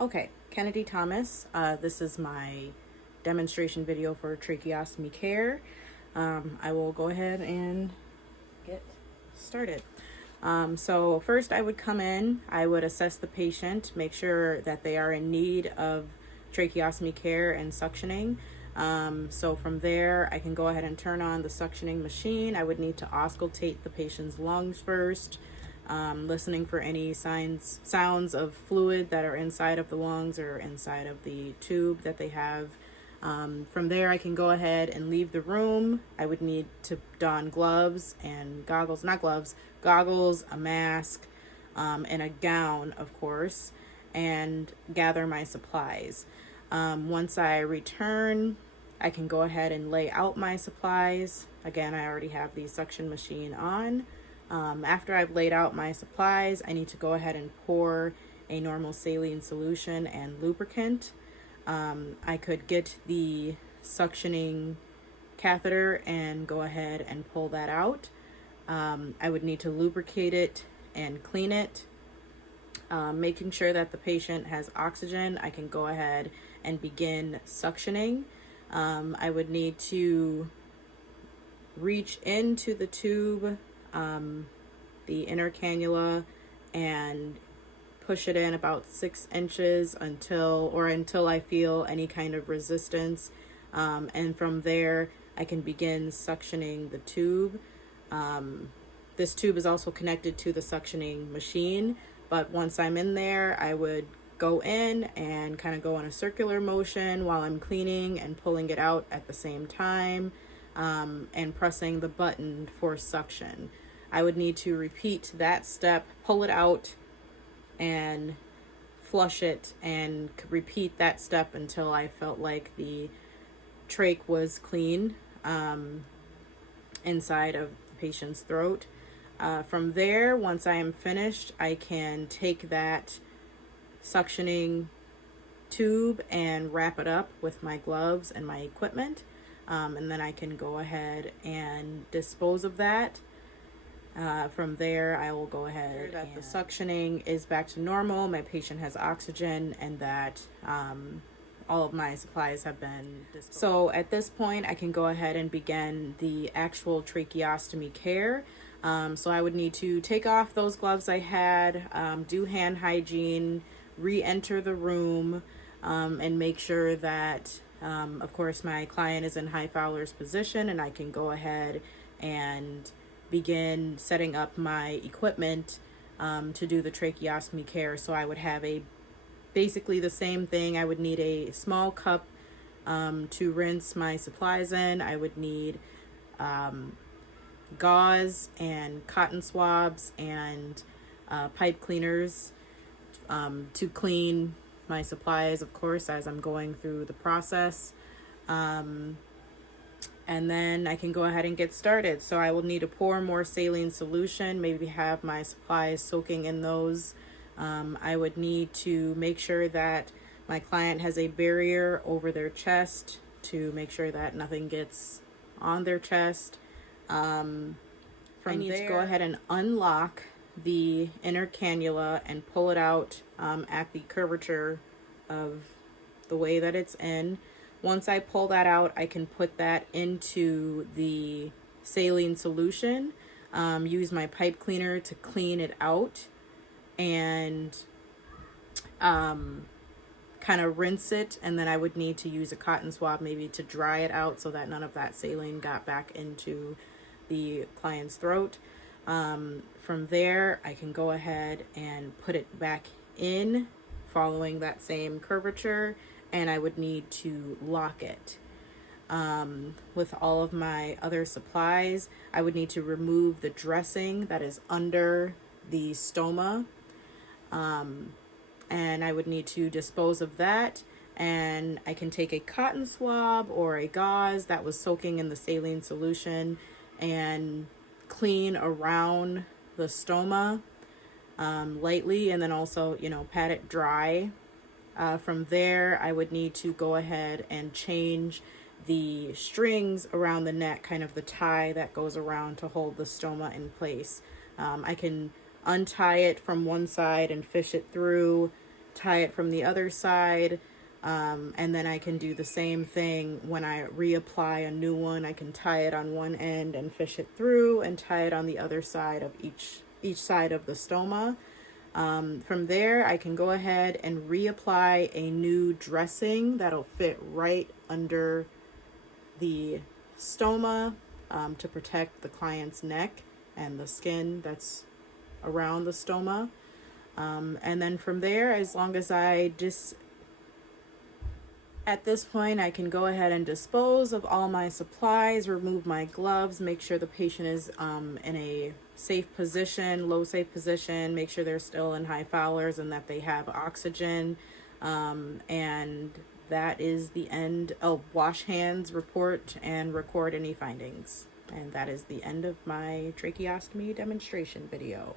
Okay, Kennedy Thomas. This is my demonstration video for tracheostomy care. I will go ahead and get started. So first I would come in, I would assess the patient, make sure that they are in need of tracheostomy care and suctioning. So from there, I can go ahead and turn on the suctioning machine. I would need to auscultate the patient's lungs first, listening for any sounds of fluid that are inside of the lungs or inside of the tube that they have. From there, I can go ahead and leave the room. I would need to don gloves and goggles, not gloves, goggles, a mask, and a gown, of course, and gather my supplies. Once I return, I can go ahead and lay out my supplies. Again, I already have the suction machine on. After I've laid out my supplies, I need to go ahead and pour a normal saline solution and lubricant. I could get the suctioning catheter and go ahead and pull that out. I would need to lubricate it and clean it. Making sure that the patient has oxygen, I can go ahead and begin suctioning. I would need to reach into the tube, the inner cannula, and push it in about 6 inches until I feel any kind of resistance. And from there, I can begin suctioning the tube. This tube is also connected to the suctioning machine, but once I'm in there, I would go in and kind of go in a circular motion while I'm cleaning and pulling it out at the same time, and pressing the button for suction. I would need to repeat that step, pull it out and flush it, and repeat that step until I felt like the trach was clean inside of the patient's throat. From there, once I am finished, I can take that suctioning tube and wrap it up with my gloves and my equipment, and then I can go ahead and dispose of that. From there, I will go ahead and the suctioning is back to normal, my patient has oxygen, and that all of my supplies have been disposed. So at this point, I can go ahead and begin the actual tracheostomy care. So I would need to take off those gloves I had, do hand hygiene, re-enter the room, and make sure that, of course, my client is in high Fowler's position, and I can go ahead and begin setting up my equipment to do the tracheostomy care. So I would have basically the same thing. I would need a small cup to rinse my supplies in. I would need gauze and cotton swabs and pipe cleaners to clean my supplies, of course, as I'm going through the process. And then I can go ahead and get started. So I will need to pour more saline solution, maybe have my supplies soaking in those. I would need to make sure that my client has a barrier over their chest to make sure that nothing gets on their chest. I need to go ahead and unlock the inner cannula and pull it out at the curvature of the way that it's in. Once I pull that out, I can put that into the saline solution, use my pipe cleaner to clean it out, and kind of rinse it, and then I would need to use a cotton swab maybe to dry it out so that none of that saline got back into the client's throat. From there, I can go ahead and put it back in following that same curvature, and I would need to lock it. With all of my other supplies, I would need to remove the dressing that is under the stoma, and I would need to dispose of that. And I can take a cotton swab or a gauze that was soaking in the saline solution and clean around the stoma lightly, and then also, pat it dry. From there, I would need to go ahead and change the strings around the neck, kind of the tie that goes around to hold the stoma in place. I can untie it from one side and fish it through tie it from the other side, and then I can do the same thing when I reapply a new one. I can tie it on one end and fish it through, and tie it on the other side of each side of the stoma. From there, I can go ahead and reapply a new dressing that'll fit right under the stoma, to protect the client's neck and the skin that's around the stoma. And then from there, as long as at this point, I can go ahead and dispose of all my supplies, remove my gloves, make sure the patient is in a safe position, low safe position, make sure they're still in high Fowlers and that they have oxygen. And that is the end. Oh, wash hands, report, and record any findings. And that is the end of my tracheostomy demonstration video.